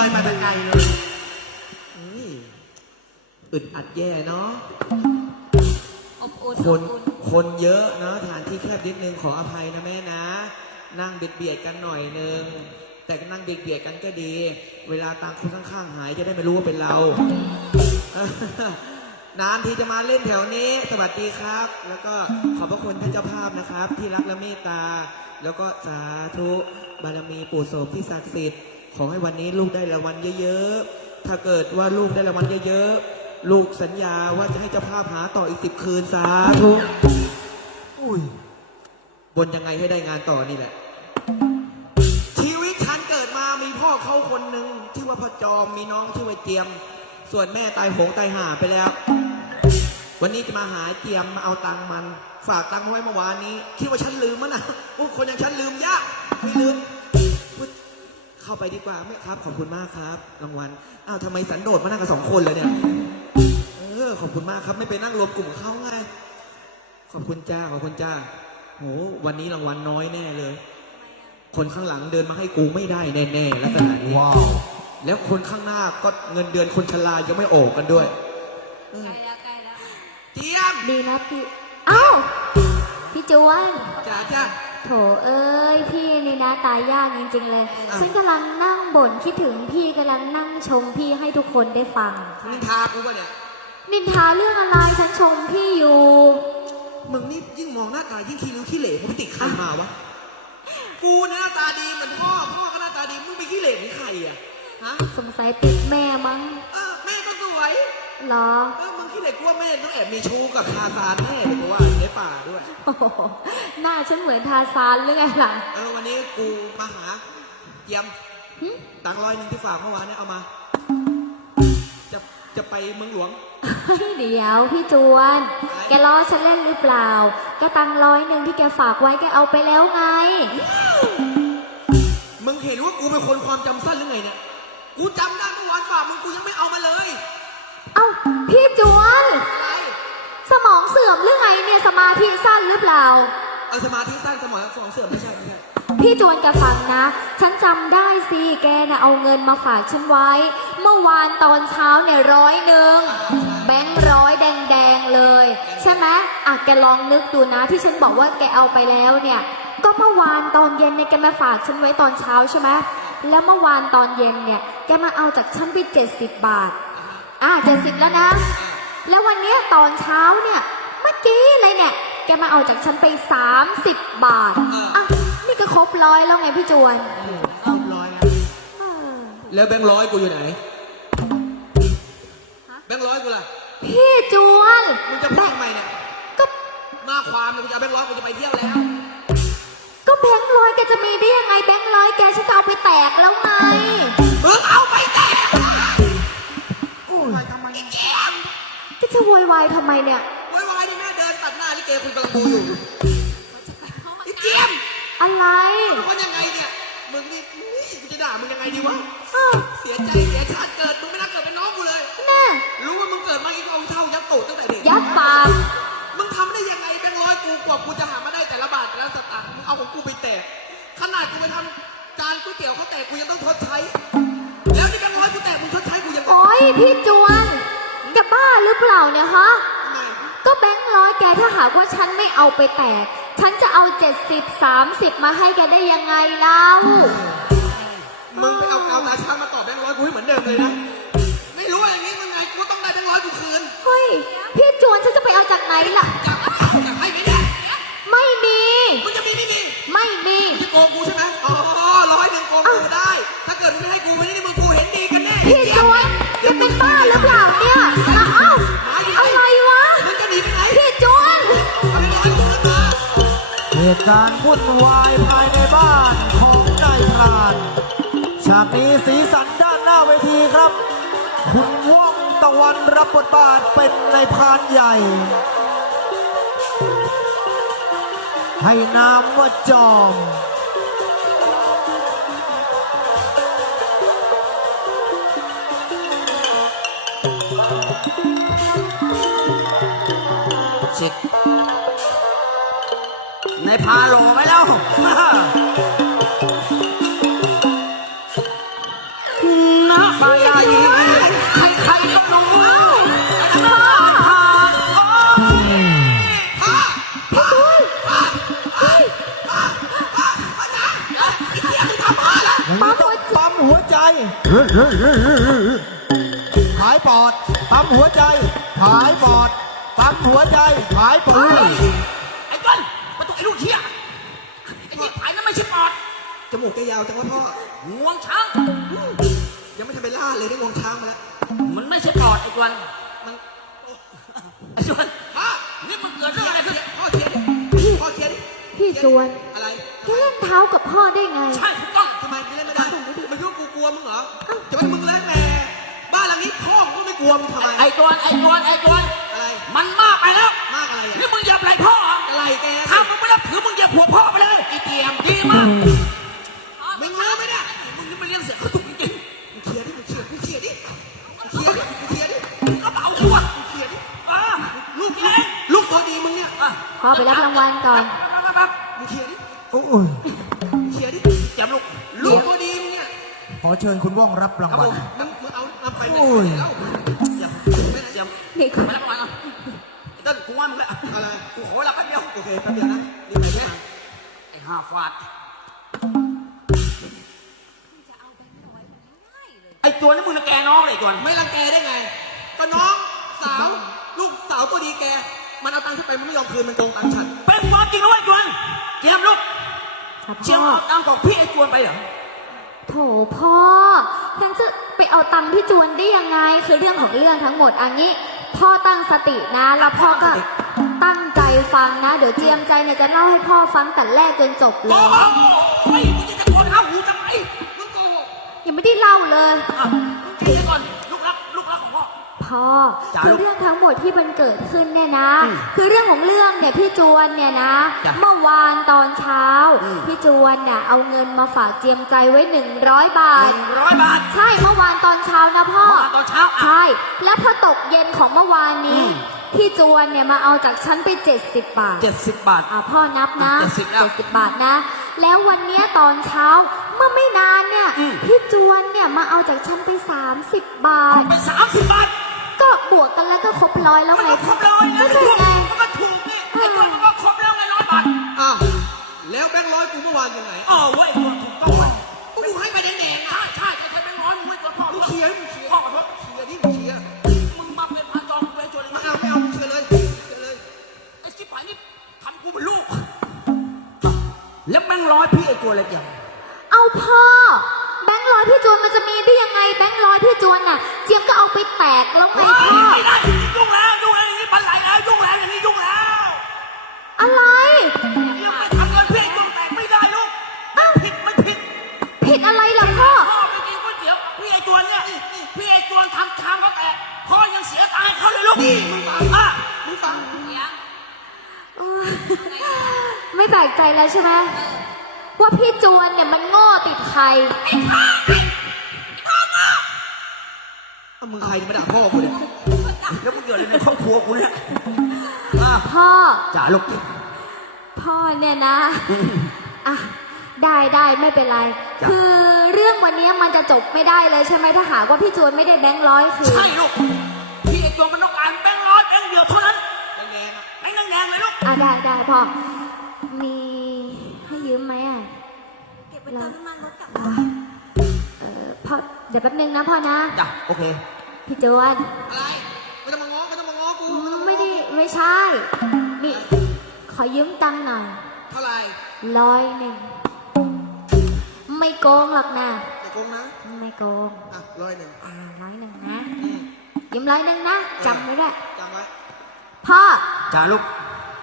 อยมาแต่ไกลเลยนี่อึดอัดแย่เนาะ อบอุ่นคอนบอุ่นคนเยอะเนาะฐานที่แคบนิดนึงขออภัยนะแม่นะ นั่งเบียดเบียดกันหน่อยนึง แต่ก็นั่งเบียดเบียดกันก็ดี เวลาต่างคนข้างๆหายจะได้ไม่รู้ว่าเป็นเรา นานทีจะมาเล่นแถวนี้ สวัสดีครับ แล้วก็ขอบพระคุณท่านเจ้าภาพนะครับ ที่รักและเมตตา แล้วก็สาธุบารมีปู่โสมที่ศักดิ์สิทธิ์ ขอให้วันนี้ลูกได้รางวัลเยอะๆ ถ้าเกิดว่าลูกได้รางวัลเยอะๆ ลูกสัญญาว่าจะให้เจ้าภาพหาต่ออีกสิบคืนสาธุอุ้ยบนยังไงให้ได้งานต่อนี่แหละ ชีวิตฉันเกิดมามีพ่อเขาคนหนึ่งชื่อว่าพ่อจอมมีน้องชื่อว่าเจียม ส่วนแม่ตายโหงตายห่าไปแล้ว วันนี้จะมาหาเจียมมาเอาตังมัน ฝากตังไว้เมื่อวานนี้ คิดว่าฉันลืมมันนะพวกคนอย่างฉันลืมยากไม่ลืม เข้าไปดีกว่าไม่ครับ ขอบคุณมากครับ รางวัลอ้าวทำไมสันโดษมานั่งกับสองคนเลยเนี่ยเออขอบคุณมากครับ ไม่ไปนั่งรวมกลุ่มกับเขาไงขอบคุณจ้าขอบคุณจ้าโหวันนี้รางวัลน้อยแน่เลย คนข้างหลังเดินมาให้กูไม่ได้แน่ๆลักษณะนี้ว้าว แล้วคนข้างหน้าก็เงินเดือนคนชรายังไม่ออกกันด้วยเออใกล้แล้วใกล้แล้ว เจียมดีนะพี่ อ้าว พี่จวนจ้าจ้า โถเอ้ยพี่นี่นะตายยากจริงๆเลยอะ ฉันกำลังนั่งบ่นคิดถึงพี่กำลังนั่งชมพี่ให้ทุกคนได้ฟังนินทากูปะเนี่ย นินทาเรื่องอะไรฉันชมพี่อยู่ มึงนี่ยิ่งมองหน้าตายิ่งขี้ริ้วขี้เหร่มึงไปติดใครมาวะ กูเนี่ยหน้าตาดีเหมือนพ่อ พ่อก็หน้าตาดี มึงไปขี้เหร่เหมือนใครอะ ฮะสงสัยติดแม่มั้ง เออแม่ก็สวย เหรอเออมึงขี้เหร่กูว่าแม่ต้องแอบมีชู้กับทาซานแน่เลยกูว่าในป่าด้วย โอ้โหหน้าฉันเหมือนทาซานหรือไงล่ะ เออวันนี้กูมาหาเจียมหึ ตังค์ร้อยหนึงที่ฝากเมื่อวานเนี่ยเอามา จะจะไปเมืองหลวงเดี๋ยวพี่จวน แกล้อฉันเล่นหรือเปล่าแกตังค์ร้อยหนึ่งที่แกฝากไว้แกเอาไปแล้วไง มึงเห็นว่ากูเป็นคนความจำสั้นหรือไงเนี่ย กูจำได้เมื่อวานฝากมึงกูยังไม่เอามาเลยเอ้า พี่จวนอะไรสมองเสื่อมหรือไงเนี่ยสมาธิสั้นหรือเปล่า เอาสมาธิสั้นสมองสองเสื่อมไม่ใช่ไม่ใช่พี่จวนแกฟังนะ ฉันจำได้สิแกน่ะเอาเงินมาฝากฉันไว้ เมื่อวานตอนเช้าเนี่ยร้อยหนึ่งแบงค์ร้อยแดงๆเลย ใช่ไหมอะแกลองนึกดูนะที่ฉันบอกว่าแกเอาไปแล้วเนี่ย ก็เมื่อวานตอนเย็นเนี่ยแกมาฝากฉันไว้ตอนเช้าใช่ไหมแล้วเมื่อวานตอนเย็นเนี่ยแกมาเอาจากฉันไปเจ็ดสิบบาท อะเจ็ดสิบแล้วนะ แล้ววันเนี้ยตอนเช้าเนี่ย เมื่อกี้เลยเนี่ย แกมาเอาจากฉันไป 30 บาท อะ นี่ก็ครบร้อยแล้วไงพี่จวนเอาร้อยแล้วเออแล้วแบงค์ร้อยกูอยู่ไหน แบงค์ร้อยกูล่ะ พี่จวนมึงจะพูดทำไมเนี่ย ก็ มาความเนี่ยกูจะเอาแบงค์ร้อยกูจะไปเที่ยวแล้ว ก็แบงค์ร้อยแกจะมีได้ยังไงแบงค์ร้อยแกฉันจะเอาไปแตกแล้วไง มึงเอาไปแต่ ไปทำไมก็จะโวยวายทำไมเนี่ยไว้ไว้นี่แม่เดินตัดหน้าลิเกคุยกับกูอยู่ไอ้เจียมอะไรเป็นคนยังไงเนี่ย มึงนี่อุ๊ยกูจะด่ามึงยังไงดีวะ เออเสียใจเสียชาติเกิด มึงไม่น่าเกิดเป็นน้องกูเลยแน่รู้ว่ามึงเกิดมาอีกเอาเท่ายับตูดตั้งแต่เด็ก ยัดปากมึงทำได้ยังไงแบงค์ร้อยกูกว่ากูจะหามาได้แต่ละบาทแต่ละสตางค์มึงเอาของกูไปแตก ขนาดกูไปทำจานก๋วยเตี๋ยวเขาแตกกูยังต้องทดใช้ แล้วนี่แบงค์ร้อยกูแตกมึงทดใช้กูยังไงโอ้ยพี่จวน แกบ้าหรือเปล่าเนี่ยฮะ ก็แบงค์ร้อยแกถ้าหากว่าฉันไม่เอาไปแตก ฉันจะเอาเจ็ดสิบสามสิบมาให้แกได้ยังไงเล่า ตุการณ์วุ่นวายภายในบ้านของนายพรานฉากนี้สีสันด้านหน้าเวทีครับ คุณว่องตะวันรับบทบาทเป็นนายพรานใหญ่ ให้นามว่าจอมชิด ในพาโหลไปแล้วน้ใครใครๆก็รู้พ่อผ่านโอ้ยพี่จูนปั๊มหัวใจปั๊มหัวใจ หายปอดปั๊มหัวใจ หายปอดปั๊มหัวใจ หายปอด ลูกเชี่ยไอ้ที่ผายนั่นไม่ใช่ปอดจมูกแกยาวจังวะพ่องวงช้าง ยังไม่ทันไปล่าเลยได้งวงช้างมาแล้วมันไม่ใช่ปอดไอ้กวนมันไอ้ชวนพ่อนี่มันเกิดเรื่องอะไรขึ้นพ่อเชียร์ดิพ่อเชียร์ดิพี่จวนอะไรแกเล่นเท้ากับพ่อได้ไง ใช่ถูกต้องทำไมไม่เล่นไม่ได้ไม่รู้กูกลัวมึงเหรอจะไม่มึงแล้วแต่บ้านหลังนี้พ่อมึงก็ไม่กลัวมึงทำไมไอ้กวนไอ้กวนไอ้กวนอะไรมันมากไปแล้วมากอะไรนี่อะมึงอย่าไหลพ่อเหร ออะไรแกถ้ามึงไม่รับถือมึงอย่าผัวพ่อไปเลยไอ้เตรียมดีมากมึงรู้ไหมเนี่ยมึงนี่มันเลี้ยงเสียเขาถูกจริงมึงเคลียร์ดิมึงเคลียร์มึงเคลียร์ดิมึงเคลียร์ดิมึงเคลียร์ดิๆมึงก็เบาหัวมึงเคลียร์ดิอ่าลูกเล่นลูกตัวดีมึงเนี่ยอะพ่อไปรับรางวัลก่อนปั๊บมึงเคลียร์ดิโอ้ยมึงเคลียร์ดิๆจับลูกลูกตัวดีมึงเนี่ยขอเชิญคุณว่องรับรางครับวัผลมมึงมึงเอานำไปไหนโอ้ยแล้วอย่าไม่ได้อย่านี่ไม่รับประกันอะไอ้ต้นกูว่ามึงแล้ว อะไร กู ขอเวลาแป๊บเดียวโอเคแป๊บเดียวนะนี่ไปแม่ไอ้ห้าฟาดไอ้ตัวนี้มึงน่ะแกน้องเลยไอ้ตัวไม่รังแกได้ไง ก็น้องสาว ลูกสาวตัวดีแก มันเอาตังค์ที่ไปมันไม่ยอมคืนมันโกงตังค์ฉัน เป็นความจริงนะเว้ยไอ้จวนเจียมลูกครับเจียพ่มอ เอาตังค์ของพี่ไอ้จวนไปเหรอ โถพ่อฉันจะไปเอาตังค์พี่จวนได้ยังไง คือเรื่องของเรื่องทั้งหมดอันนี้ พ่อตั้งสตินะ แล้วพ่อก็ ตั้ง ใจฟังนะ เดี๋ยวเจียมใจเนี่ยจะเล่าให้พ่อฟังแต่แรกจนจบเลโอ้ยโหมึงจะตะโกนห้าหูทำไมมึงโกหกยังไม่ได้เล่าเลย อะมึงเดี๋ยวก่อนลูกรักลูกรักของพ่อ พ่อจ๋าคือลูกเรื่องทั้งหมดที่มันเกิดขึ้นเนี่ยนะ อืมคือเรื่องของเรื่องเนี่ยพี่จวนเนี่ยนะ จ้ะเมื่อวานตอนเช้าอืม พี่จวนเนี่ยเอาเงินมาฝากเจียมใจไว้หนึ่งร้อยบาหท นึ่งร้อยบาทใช่เมื่อวานตอนเช้านะพ่อเมื่อวานตอนเช้าอะใช่แล้วพอตกเย็นของเมื่อวานนี้อืม พี่จวนเนี่ยมาเอาจากฉันไป 70 บาท เจ็ดสิบบาท อ่าพ่อนับนะอะ70แล้ว70 บาทนะ แล้ววันเนี้ยตอนเช้าเมื่อไม่นานเนี่ยอืม พี่จวนเนี่ยมาเอาจากฉันไป 30 บาทเป็นสามสิบบาทก็บวกกันแล้วก็ครบร้อยแล้วมันไงก็ครบเลยไงก็ใช่ไงมันก็ถูก เอาพ่อ แบงค์ร้อยพี่จวนมันจะมีได้ยังไงแบงค์ร้อยพี่จวนน่ะ เจียมก็เอาไปแตกแล้วไงเฮ้ยพ่อ ไม่ได้ยุ่งแล้วยุ่งแล้วอย่างนี้ปันไหลแล้วยุ่งแล้วอย่างนี้ยุ่งแล้วอะไร ยังไม่ทำเงินพี่ไอ้ตัวแตกไม่ได้ลูกไม่ผิดไม่ผิดผิดอะไรล่ะพ่อ พ่อไปกินก๋วยเตี๋ยวพี่ไอ้จวนเนี่ยพี่ไอ้จวนทำชามเขาแตกพ่อยังเสียตังค์ให้เขาเลยลูกนี่มึงฟังอะมึงฟัง ไม่แปลกใจแล้วใช่ไหม ว่าพี่จวนเนี่ยมันโง่ติดใคร เอามึงใครมาด่าพ่อกูเนี่ยแล้วมึงเกิดอะไรในครอบครัวกูเนี่ยอะพ่อ จ๋าลูกพ่อเนี่ยนะ อะ ได้ได้ไม่เป็นไรจ้ะคือเรื่องวันนี้มันจะจบไม่ได้เลยใช่ไหมถ้าหากว่าพี่จวนไม่ได้แบงค์ร้อยคืนใช่ลูกพี่ไอ้จวนมันต้องการแบงค์ร้อยแบงค์เดียวเท่านั้นแดงๆอะแบงค์แดงๆเลยลูก อะได้ได้พ่อ มีให้ยืมไหมอะ เก็บไปเติมน้ำมันรถกลับเออพ่อเดี๋ยวแป๊บนึงนะพ่อนะ จ้ะโอเค พี่จวนอะไรไม่ต้องมาง้อไม่ต้องมาง้อกูไม่ต้องไม่ได้ไม่ใช่ นี่ ขอยืมตังค์หน่อยเท่าไหร่ร้อยหนึ่ง ไม่โกงหรอกนะ อย่าโกงนะไม่โกง อะร้อยหนึ่งอ่าร้อยหนึ่งนะ อืมยืมร้อยหนึ่งนะจำไว้ด้วยจำไว้พ่อ จ้าลูก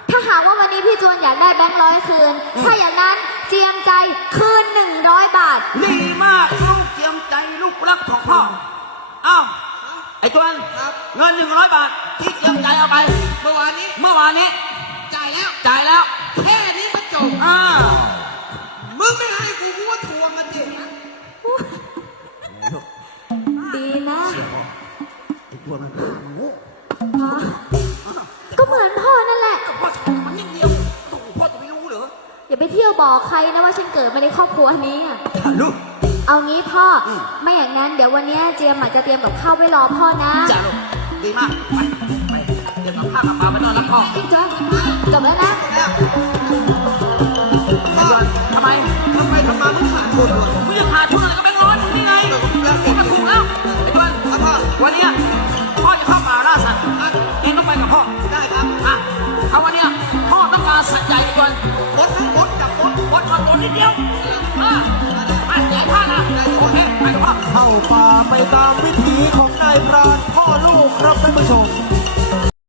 ถ้าหากว่าวันนี้พี่จวนอยากได้แบงค์ร้อยคืน ถ้าอย่างนั้น เจียมใจคืนหนึ่งร้อยบาท ดีมากลูกเตรียมใจลูกรักของพ่ออ้าวไอ้จวนครับ เงินหนึ่งร้อยบาทที่เตรียมใจเอาไป เมื่อวานนี้เมื่อวานนี้จ่ายแล้วจ่ายแล้ว แค่นี้าไปเที่ยวบอกใครนะว่าฉันเกิดมาในครอบครัวนี้อะจ้าลูก เอางี้พ่ออไม่อย่างนั้นเดี๋ยววันเนี้ยเจียมอาจจะเตรียมกับข้าวไว้รอพ่อนะจ้าลูกดีมากไปไปเดี๋ยวกับข้าวกับปลาไปนอนรับพ่อจ้ะจบแล้วนะไอ้จวนทำไมทำไมทำมาเพิ่งขาดทุนวะมึ เดียวอะไปใหญ่ท่านะโอเคไปกับพ่อ เข้าป่าไปตามวิถีของนายพรานพ่อลูกครับท่านผู้ชม